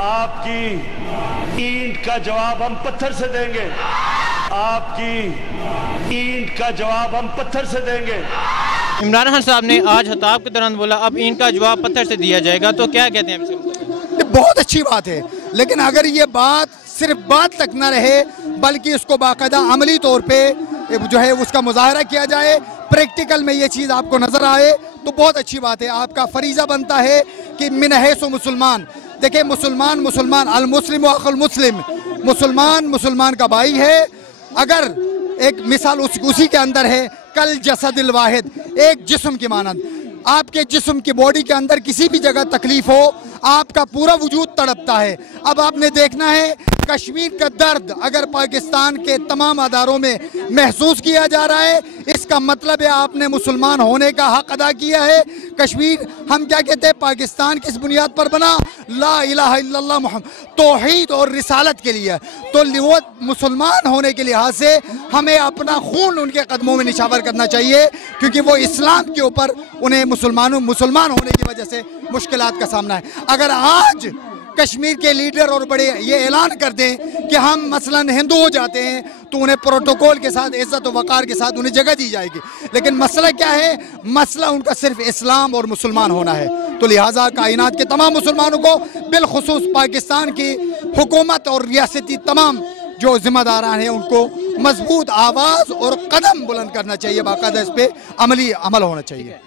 आपकी ईंट का जवाब हम पत्थर से देंगे। आपकी ईंट का जवाब हम पत्थर से देंगे। इमरान खान साहब ने आज खिताब के दौरान बोला अब ईंट का जवाब पत्थर से दिया जाएगा, तो क्या कहते हैं? ये बहुत अच्छी बात है, लेकिन अगर ये बात सिर्फ बात तक न रहे बल्कि इसको बाकायदा अमली तौर पे जो है उसका मुजाहरा किया जाए, प्रैक्टिकल में ये चीज़ आपको नज़र आए तो बहुत अच्छी बात है। आपका फरीज़ा बनता है कि मिन है सो मुसलमान। देखिए मुसलमान अल मुस्लिम व अखुल मुस्लिम, मुसलमान का भाई है। अगर एक मिसाल उसी के अंदर है, कल जसदिल वाहिद, एक जिस्म की मानंद। आपके जिस्म की बॉडी के अंदर किसी भी जगह तकलीफ हो, आपका पूरा वजूद तड़पता है। अब आपने देखना है कश्मीर का दर्द अगर पाकिस्तान के तमाम अदारों में महसूस किया जा रहा है, इसका मतलब है आपने मुसलमान होने का हक अदा किया है। कश्मीर हम क्या कहते हैं, पाकिस्तान किस बुनियाद पर बना? ला इलाहा इल्लल्लाह मुहम्मद, तौहीद और रिसालत के लिए। तो वो मुसलमान होने के लिहाज से हमें अपना खून उनके कदमों में निछावर करना चाहिए, क्योंकि वो इस्लाम के ऊपर उन्हें मुसलमान होने की वजह से मुश्किलात का सामना है। अगर आज कश्मीर के लीडर और बड़े ये ऐलान कर दें कि हम मसलन हिंदू हो जाते हैं, तो उन्हें प्रोटोकॉल के साथ, इज्जत और वक़ार के साथ उन्हें जगह दी जाएगी। लेकिन मसला क्या है? मसला उनका सिर्फ इस्लाम और मुसलमान होना है। तो लिहाजा कायनात के तमाम मुसलमानों को, बिलखुसूस पाकिस्तान की हुकूमत और रियासती तमाम जो जिम्मेदारान हैं, उनको मजबूत आवाज़ और कदम बुलंद करना चाहिए, बाकायदा इस पर अमल होना चाहिए।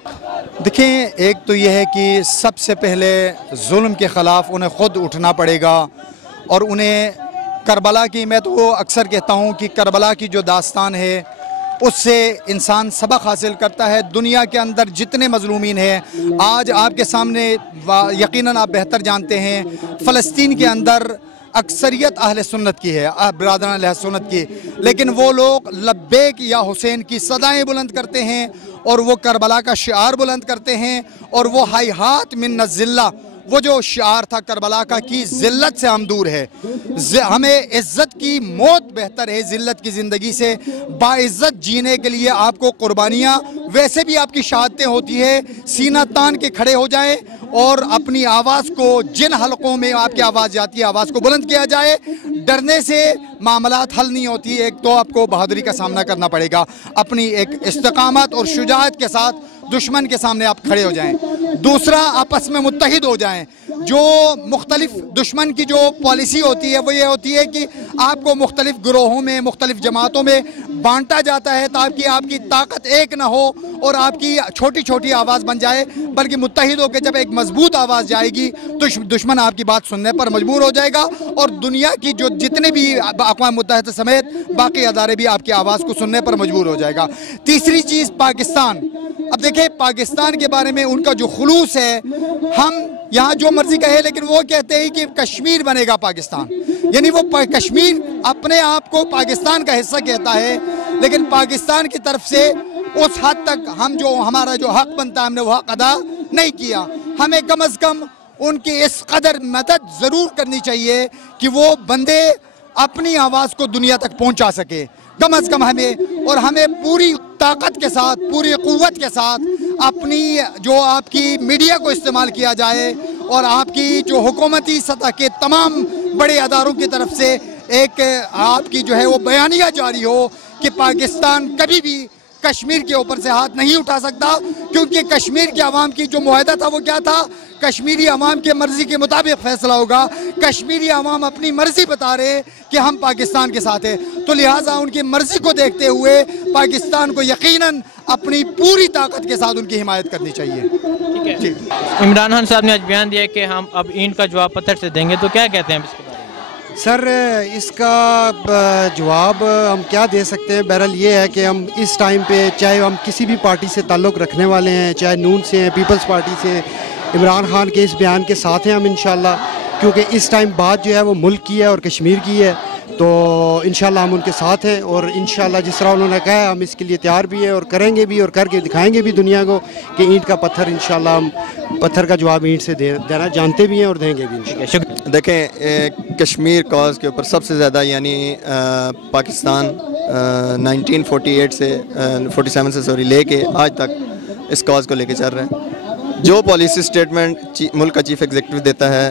देखिए, एक तो यह है कि सबसे पहले जुल्म के ख़िलाफ़ उन्हें ख़ुद उठना पड़ेगा और उन्हें करबला की, मैं तो अक्सर कहता हूँ कि करबला की जो दास्तान है उससे इंसान सबक हासिल करता है। दुनिया के अंदर जितने मजलूमीन हैं, आज आपके सामने यकीनन आप बेहतर जानते हैं, फ़लस्तीन के अंदर अक्सरियत अहले सुन्नत की है, बिरादरान अहले सुन्नत की, लेकिन वो लोग लब्बैक या हुसैन की सदाएं बुलंद करते हैं और वो करबला का शिआर बुलंद करते हैं और वो हायहात मिन ज़िल्ला, वो जो शिआर था करबला का कि ज़िल्लत से हम दूर है, हमें इज़्ज़त की मौत बेहतर है ज़िल्लत की ज़िंदगी से। बाइज़्ज़त जीने के लिए आपको कुर्बानियाँ, वैसे भी आपकी शहादतें होती है, सीना तान के खड़े हो जाएं और अपनी आवाज़ को, जिन हलकों में आपकी आवाज़ जाती है, आवाज़ को बुलंद किया जाए। डरने से मामलात हल नहीं होती। एक तो आपको बहादुरी का सामना करना पड़ेगा, अपनी एक इस्तिकामत और शुजाअत के साथ दुश्मन के सामने आप खड़े हो जाएं। दूसरा, आपस में मुत्तहिद हो जाएं। जो मुख्तलिफ दुश्मन की जो पॉलिसी होती है वो ये होती है कि आपको मुख्तलिफ ग्रोहों में, मुख्तलिफ जमातों में बांटा जाता है ताकि आपकी ताकत एक ना हो और आपकी छोटी छोटी आवाज़ बन जाए, बल्कि मुत्तहिद होकर जब एक मजबूत आवाज़ जाएगी तो दुश्मन आपकी बात सुनने पर मजबूर हो जाएगा और दुनिया की जो जितने भी अक़वाम मुत्तहिदा समेत बाकी अदारे भी आपकी आवाज़ को सुनने पर मजबूर हो जाएगा। तीसरी चीज़, पाकिस्तान। अब देखिए, पाकिस्तान के बारे में उनका जो खुलूस है, हम यहाँ जो मर्जी कहे, लेकिन वो कहते हैं कि कश्मीर बनेगा पाकिस्तान, यानी वो कश्मीर अपने आप को पाकिस्तान का हिस्सा कहता है, लेकिन पाकिस्तान की तरफ से उस हद तक हम जो हमारा जो हक बनता है हमने वो हक अदा नहीं किया। हमें कम अज़ कम उनकी इस कदर मदद ज़रूर करनी चाहिए कि वो बंदे अपनी आवाज़ को दुनिया तक पहुँचा सके, कम अज़ कम हमें। और हमें पूरी ताकत के साथ, पूरी क़ुव्वत के साथ अपनी जो आपकी मीडिया को इस्तेमाल किया जाए और आपकी जो हुकूमती सतह के तमाम बड़े अदारों की तरफ से एक आपकी जो है वो बयानिया जारी हो कि पाकिस्तान कभी भी कश्मीर के ऊपर से हाथ नहीं उठा सकता, क्योंकि कश्मीर के अवाम की जो मुआहदा था वो क्या था? कश्मीरी अवाम के मर्ज़ी के मुताबिक फ़ैसला होगा। कश्मीरी अवाम अपनी मर्ज़ी बता रहे कि हम पाकिस्तान के साथ हैं, तो लिहाजा उनकी मर्ज़ी को देखते हुए पाकिस्तान को यकीनन अपनी पूरी ताकत के साथ उनकी हिमायत करनी चाहिए। ठीक है। इमरान खान साहब ने आज बयान दिया कि हम अब ईंट का जवाब पत्थर से देंगे, तो क्या कहते हैं इसके बारे में? सर, इसका जवाब हम क्या दे सकते हैं? बहरहाल ये है कि हम इस टाइम पे, चाहे हम किसी भी पार्टी से ताल्लुक़ रखने वाले हैं, चाहे नून से हैं, पीपल्स पार्टी से, इमरान खान के इस बयान के साथ हैं हम इंशाल्लाह, क्योंकि इस टाइम बात जो है वो मुल्क की है और कश्मीर की है, तो इंशाल्लाह हम उनके साथ हैं और इंशाल्लाह जिस तरह उन्होंने कहा है हम इसके लिए तैयार भी हैं और करेंगे भी और करके दिखाएंगे भी दुनिया को कि ईंट का पत्थर, इंशाल्लाह हम पत्थर का जवाब ईंट से देना जानते भी हैं और देंगे भी। देखें, कश्मीर कॉज के ऊपर सबसे ज़्यादा यानी पाकिस्तान 1948 से 47 से लेके आज तक इस कॉज को लेके चल रहे हैं। जो पॉलिसी स्टेटमेंट मुल्क का चीफ़ एग्जीक्यूटिव देता है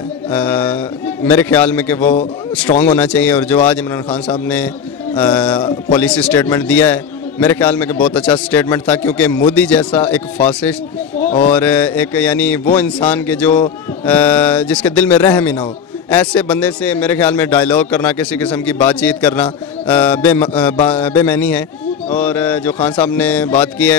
मेरे ख्याल में कि वो स्ट्रॉन्ग होना चाहिए, और जो आज इमरान खान साहब ने पॉलिसी स्टेटमेंट दिया है मेरे ख्याल में कि बहुत अच्छा स्टेटमेंट था, क्योंकि मोदी जैसा एक फासिस्ट और एक यानी वो इंसान के जो जिसके दिल में रहम ही ना हो, ऐसे बंदे से मेरे ख्याल में डायलॉग करना, किसी किस्म की बातचीत करना बेमानी है। और जो खान साहब ने बात की है,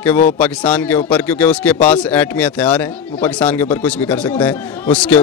कि वो पाकिस्तान के ऊपर, क्योंकि उसके पास एटमी हथियार हैं, वो पाकिस्तान के ऊपर कुछ भी कर सकता है, उसके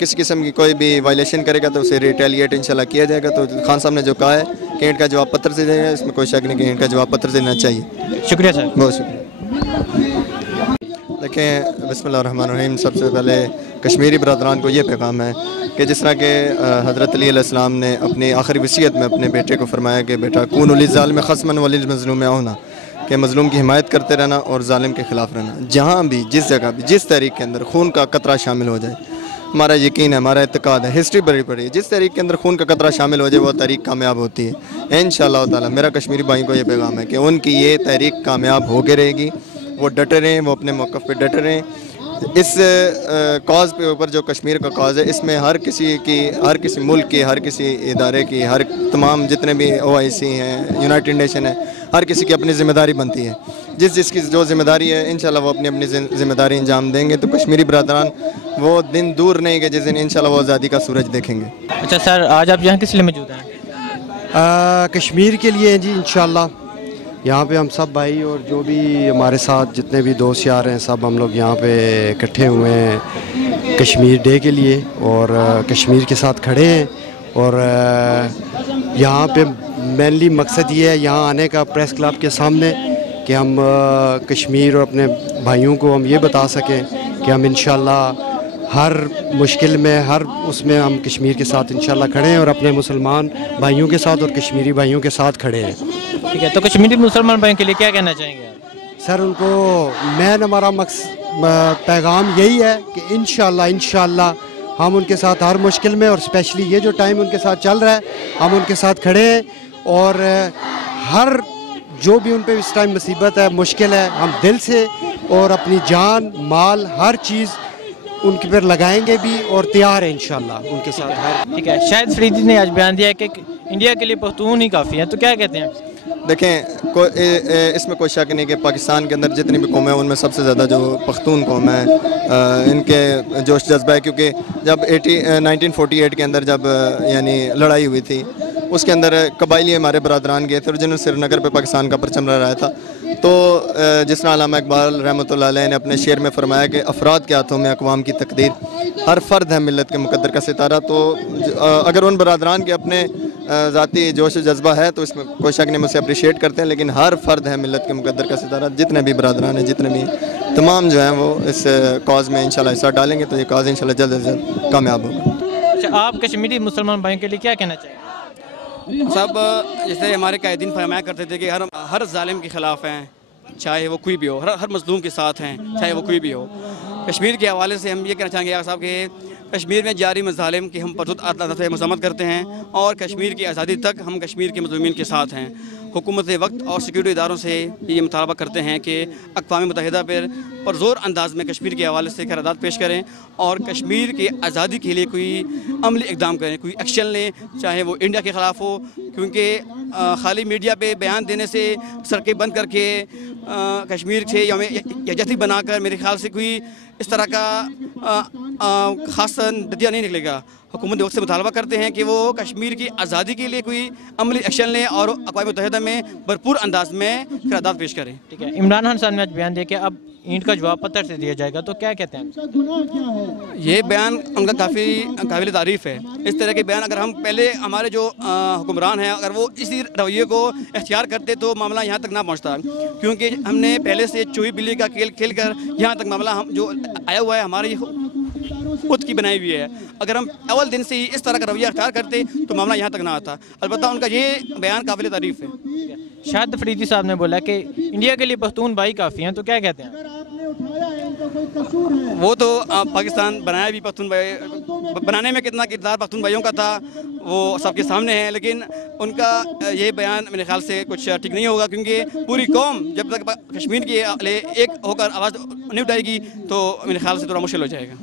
किसी किस्म की कोई भी वायलेशन करेगा तो उसे रिटेलिएट इंशाल्लाह किया जाएगा। तो खान साहब ने जो कहा है कि ईंट का जवाब पत्थर से देगा, इसमें कोई शक नहीं कि ईंट का जवाब पत्थर से देना चाहिए। शुक्रिया सर। बहुत शुक्रिया। देखें, बिस्मिल्लाहिर्रहमानिर्रहीम, सबसे पहले कश्मीरी बरदरान को ये पैगाम है कि जिस तरह के हज़रत अली अलैहिस्सलाम ने अपनी आखिरी वसीयत में अपने बेटे को फरमाया कि बेटा कून लिज़्ज़ालिम ख़स्मन वलिल मज़लूम होना, कि मज़लूम की हिमायत करते रहना और ज़ालिम के ख़िलाफ़ रहना। जहाँ भी, जिस जगह भी, जिस तहरीक के अंदर खून का कतरा शामिल हो जाए, हमारा यकीन है, हमारा इत्तेकाद है, हिस्ट्री बड़ी पड़ी है, जिस तहरीक के अंदर खून का कतरा शामिल हो जाए वो तहरीक कामयाब होती है इंशाअल्लाह ताला। मेरा कश्मीरी भाई को ये पैगाम है कि उनकी ये तहरीक कामयाब होकर रहेगी, वो डटे रहें, वो अपने मौक़िफ़ पे डटे रहें। इस कॉज़ पे ऊपर जो कश्मीर का कॉज़ है, इसमें हर किसी मुल्क की, हर किसी इदारे की, हर तमाम जितने भी OIC हैं, यूनाइटेड नेशन है, हर किसी की अपनी ज़िम्मेदारी बनती है। जिसकी जो ज़िम्मेदारी है इंशाल्लाह वो अपनी ज़िम्मेदारी अंजाम देंगे। तो कश्मीरी बरदरान वो दिन दूर नहीं कि जिस दिन इंशाल्लाह वो आज़ादी का सूरज देखेंगे। अच्छा सर, आज आप यहाँ किस लिए मौजूद हैं? कश्मीर के लिए जी इंशाल्लाह। यहाँ पे हम सब भाई और जो भी हमारे साथ जितने भी दोस्त यार हैं, सब हम लोग यहाँ पे इकट्ठे हुए हैं कश्मीर डे के लिए, और कश्मीर के साथ खड़े हैं। और यहाँ पे मेनली मकसद ये है यहाँ आने का प्रेस क्लब के सामने कि हम कश्मीर और अपने भाइयों को हम ये बता सकें कि हम इंशाल्लाह हर मुश्किल में, हर उसमें हम कश्मीर के साथ इंशाल्लाह खड़े हैं, और अपने मुसलमान भाइयों के साथ और कश्मीरी भाइयों के साथ खड़े हैं। ठीक है, तो कश्मीरी मुसलमान भाइयों के लिए क्या कहना चाहेंगे आप? सर, उनको हमारा पैगाम यही है कि इंशाल्लाह हम उनके साथ हर मुश्किल में, और स्पेशली ये जो टाइम उनके साथ चल रहा है, हम उनके साथ खड़े हैं। और हर जो भी उन पे इस टाइम मुसीबत है, मुश्किल है, हम दिल से और अपनी जान माल हर चीज़ उनके पर लगाएंगे भी, और तैयार है इंशाल्लाह उनके साथ। ठीक है, शाहिद फरीदी ने आज बयान दिया है कि इंडिया के लिए पख्तून ही काफ़ी है, तो क्या कहते हैं? देखें, इसमें कोई शक नहीं कि पाकिस्तान के अंदर जितनी भी कौमें हैं उनमें सबसे ज़्यादा जो पख्तून कौम है, इनके जोश जज्बा है। क्योंकि जब 1948 के अंदर जब यानी लड़ाई हुई थी, उसके अंदर कबाइली हमारे बरदरान गए थे और जिन्होंने श्रीनगर पे पाकिस्तान का परचम लहराया था। तो जिस तरह अल्लामा इकबाल रहमतुल्लाह अलैह ने अपने शेर में फरमाया कि अफराद के हाथों में अक़वाम की तकदीर, हर फ़र्द है मिल्लत के मुकद्दर का सितारा। तो अगर उन बरदरान के अपने ज़ाती जोश जज्बा है तो इसमें कोई शक नहीं, मुझसे अप्रिशिएट करते हैं। लेकिन हर फ़र्द है मिल्लत के मुकद्दर का सितारा। जितने भी बरदरान हैं, जितने भी तमाम जो हैं वो इस कॉज़ में इंशाल्लाह हिस्सा डालेंगे तो ये कॉज़ इंशाल्लाह जल्द से जल्द कामयाब होगा। अच्छा, आप कश्मीरी मुसलमान भाइयों के लिए क्या कहना चाहिए? सब जैसे हमारे कायदीन फरमाया करते थे कि हर जालिम के ख़िलाफ़ हैं, चाहे वो कोई भी हो, हर मज़लूम के साथ हैं, चाहे वो कोई भी हो। कश्मीर के हवाले से हम ये कहना चाहेंगे साहब कि कश्मीर में जारी मज़ालिम की हम परसुत से मज़म्मत करते हैं, और कश्मीर की आज़ादी तक हम कश्मीर के मज़लूमीन के साथ हैं। हुकूमत वक्त और सिक्योरिटी इदारों से ये मुतालबा करते हैं कि अक़वाम मुत्तहिदा पर पुरज़ोर अंदाज में कश्मीर के हवाले से क़रारदाद पेश करें और कश्मीर की आज़ादी के लिए कोई अमली इक़दाम करें, कोई एक्शन लें, चाहे वो इंडिया के ख़िलाफ़ हो। क्योंकि खाली मीडिया पे बयान देने से, सड़कें बंद करके कश्मीर से यकजहती बनाकर मेरे ख़्याल से कोई इस तरह का ख़ास नतीजा नहीं निकलेगा। हुकूमत वक्त से मुतालबा करते हैं कि वो कश्मीर की आज़ादी के लिए कोई अमली एक्शन लें और अक़वाम मुत्तहिदा में भरपूर अंदाज में क़रारदाद पेश करें। ठीक है, इमरान खान साहब ने आज बयान दिया कि अब ईंट का जवाब पत्थर से दिया जाएगा, तो क्या कहते हैं? ये बयान उनका काफ़ी काबिल तारीफ़ है। इस तरह के बयान अगर हम पहले हमारे जो हुक्मरान हैं अगर वो इसी रवैये को इख्तियार करते तो मामला यहाँ तक ना पहुँचता। क्योंकि हमने पहले से चूही बिल्ली का खेल कर यहाँ तक मामला हम जो आया हुआ है हमारी खुद की बनाई हुई है। अगर हम अव्वल दिन से ही इस तरह का रवैया अख्तियार करते तो मामला यहाँ तक ना आता। अलबत्ता उनका ये बयान काबिल तारीफ़ है। शाहिद फरीदी साहब ने बोला कि इंडिया के लिए पख्तून भाई काफ़ी हैं, तो क्या कहते हैं? वो तो पाकिस्तान बनाया भी पख्तून भाई, बनाने में कितना किरदार पख्तून भाइयों का था वो सबके सामने है, लेकिन उनका ये बयान मेरे ख्याल से कुछ ठीक नहीं होगा, क्योंकि पूरी कौम जब तक कश्मीर के लिए एक होकर आवाज़ नहीं उठाएगी तो मेरे ख्याल से थोड़ा मुश्किल हो जाएगा।